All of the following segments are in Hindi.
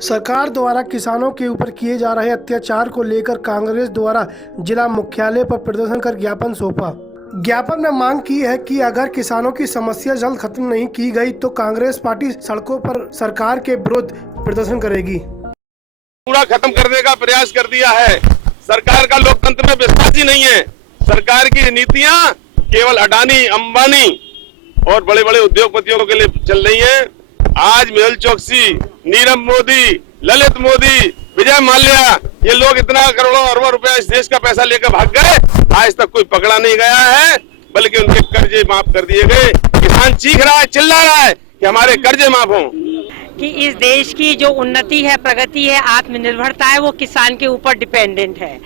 सरकार द्वारा किसानों के ऊपर किए जा रहे अत्याचार को लेकर कांग्रेस द्वारा जिला मुख्यालय पर प्रदर्शन कर ज्ञापन सौंपा। ज्ञापन में मांग की है कि अगर किसानों की समस्या जल्द खत्म नहीं की गई तो कांग्रेस पार्टी सड़कों पर सरकार के विरुद्ध प्रदर्शन करेगी। पूरा खत्म करने का प्रयास कर दिया है। सरकार का लोकतंत्र में विश्वास ही नहीं है। सरकार की नीतियां केवल अडानी, अंबानी और बड़े बड़े उद्योगपतियों के लिए चल रही है। आज मेहुल चोकसी, नीरव मोदी, ललित मोदी, विजय माल्या, ये लोग इतना करोड़ों अरबों रुपया इस देश का पैसा लेकर भाग गए, आज तक कोई पकड़ा नहीं गया है, बल्कि उनके कर्जे माफ कर दिए गए। किसान चीख रहा है, चिल्ला रहा है कि हमारे कर्जे माफ हों। कि इस देश की जो उन्नति है, प्रगति है, आत्मनिर्भरता है, वो किसान के ऊपर डिपेंडेंट है।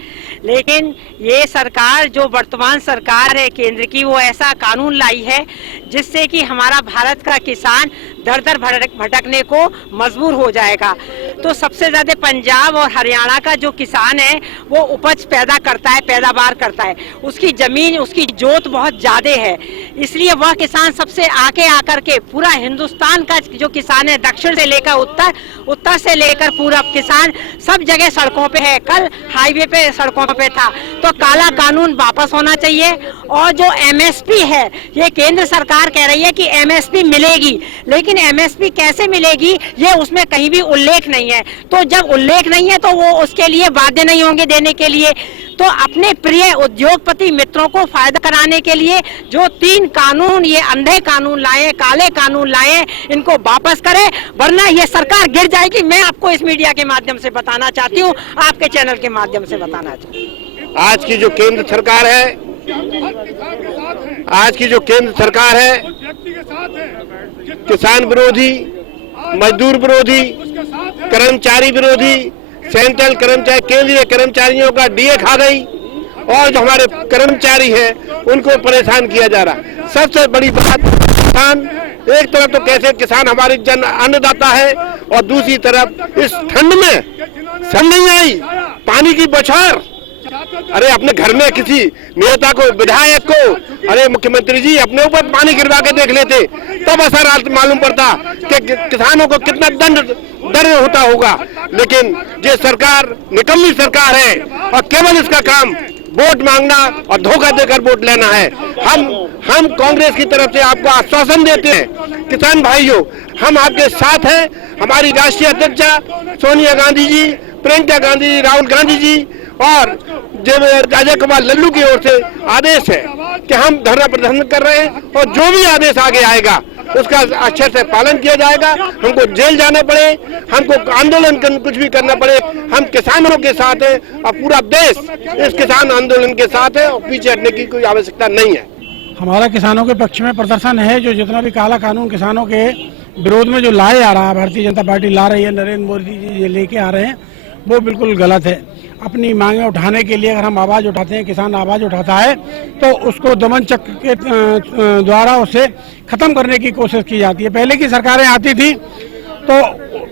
लेकिन ये सरकार, जो वर्तमान सरकार है केंद्र की, वो ऐसा कानून लाई है जिससे कि हमारा भारत का किसान दर दर भटकने को मजबूर हो जाएगा। तो सबसे ज्यादा पंजाब और हरियाणा का जो किसान है वो उपज पैदा करता है, पैदावार करता है, उसकी जमीन, उसकी जोत बहुत ज्यादा है, इसलिए वह किसान सबसे आगे आकर के पूरा हिंदुस्तान का जो किसान है, दक्षिण से लेकर उत्तर, उत्तर से लेकर पूरब, किसान सब जगह सड़कों पे है। कल हाईवे पे सड़कों पे था। तो काला कानून वापस होना चाहिए। और जो एमएसपी है, ये केंद्र सरकार कह रही है कि एमएसपी मिलेगी, लेकिन एमएसपी कैसे मिलेगी ये उसमें कहीं भी उल्लेख नहीं है। तो जब उल्लेख नहीं है तो वो उसके लिए बाध्य नहीं होंगे देने के लिए। तो अपने प्रिय उद्योगपति मित्रों को फायदा कराने के लिए जो 3 कानून, ये अंधे कानून लाए, काले कानून लाए, इनको वापस करें, वरना ये सरकार गिर जाएगी। मैं आपको इस मीडिया के माध्यम से बताना चाहती हूँ, आपके चैनल के माध्यम से बताना चाहती हूँ। आज की जो केंद्र सरकार है, किसान विरोधी, मजदूर विरोधी, कर्मचारी विरोधी, सेंट्रल कर्मचारी, केंद्रीय कर्मचारियों का डीए खा गई और जो हमारे कर्मचारी हैं उनको परेशान किया जा रहा। सबसे बड़ी बात, किसान एक तरफ तो कैसे किसान हमारी जन अन्नदाता है और दूसरी तरफ इस ठंड में समझ नहीं आई, पानी की बौछार। अरे अपने घर में किसी नेता को, विधायक को, अरे मुख्यमंत्री जी अपने ऊपर पानी गिरवा के देख लेते, तब असर मालूम पड़ता कि किसानों को कितना दंड होता होगा। लेकिन ये सरकार निकम्मी सरकार है और केवल इसका काम वोट मांगना और धोखा देकर वोट लेना है। हम कांग्रेस की तरफ से आपको आश्वासन देते हैं, किसान भाइयों, हम आपके साथ हैं। हमारी राष्ट्रीय अध्यक्षा सोनिया गांधी जी, प्रियंका गांधी जी, राहुल गांधी जी और अजय कुमार लल्लू की ओर से आदेश है कि हम धरना प्रदर्शन कर रहे हैं और जो भी आदेश आगे आएगा उसका अच्छे से पालन किया जाएगा। हमको जेल जाना पड़े, हमको आंदोलन कुछ भी करना पड़े, हम किसानों के साथ हैं और पूरा देश इस किसान आंदोलन के साथ है और पीछे हटने की कोई आवश्यकता नहीं है। हमारा किसानों के पक्ष में प्रदर्शन है। जो जितना भी काला कानून किसानों के विरोध में जो लाया आ रहा है, भारतीय जनता पार्टी ला रही है, नरेंद्र मोदी जी ये लेके आ रहे हैं, वो बिल्कुल गलत है। अपनी मांगे उठाने के लिए अगर हम आवाज उठाते हैं, किसान आवाज उठाता है, तो उसको दमन चक्र के द्वारा उसे खत्म करने की कोशिश की जाती है। पहले की सरकारें आती थी तो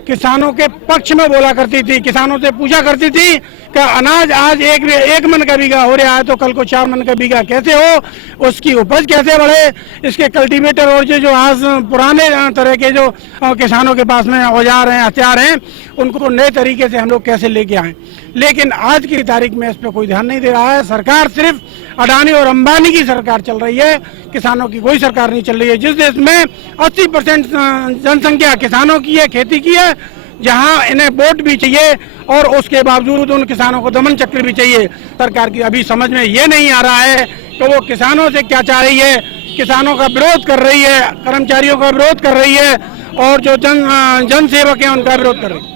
किसानों के पक्ष में बोला करती थी, किसानों से पूछा करती थी कि अनाज आज एक मन का बीघा हो रहा है तो कल को 4 मन का बीघा कैसे हो, उसकी उपज कैसे बढ़े, इसके कल्टीवेटर और जो आज पुराने तरह के जो किसानों के पास में औजार हैं, हथियार हैं, उनको नए तरीके से हम लोग कैसे लेके आए। लेकिन आज की तारीख में इस पर कोई ध्यान नहीं दे रहा है। सरकार सिर्फ अडानी और अंबानी की सरकार चल रही है, किसानों की कोई सरकार नहीं चल रही है। जिस देश में 80% जनसंख्या किसानों की है, खेती की है, जहां इन्हें वोट भी चाहिए और उसके बावजूद उन किसानों को दमन चक्र भी चाहिए, सरकार की अभी समझ में ये नहीं आ रहा है कि वो किसानों से क्या चाह रही है। किसानों का विरोध कर रही है, कर्मचारियों का विरोध कर रही है और जो जन सेवक है उनका विरोध कर रही है।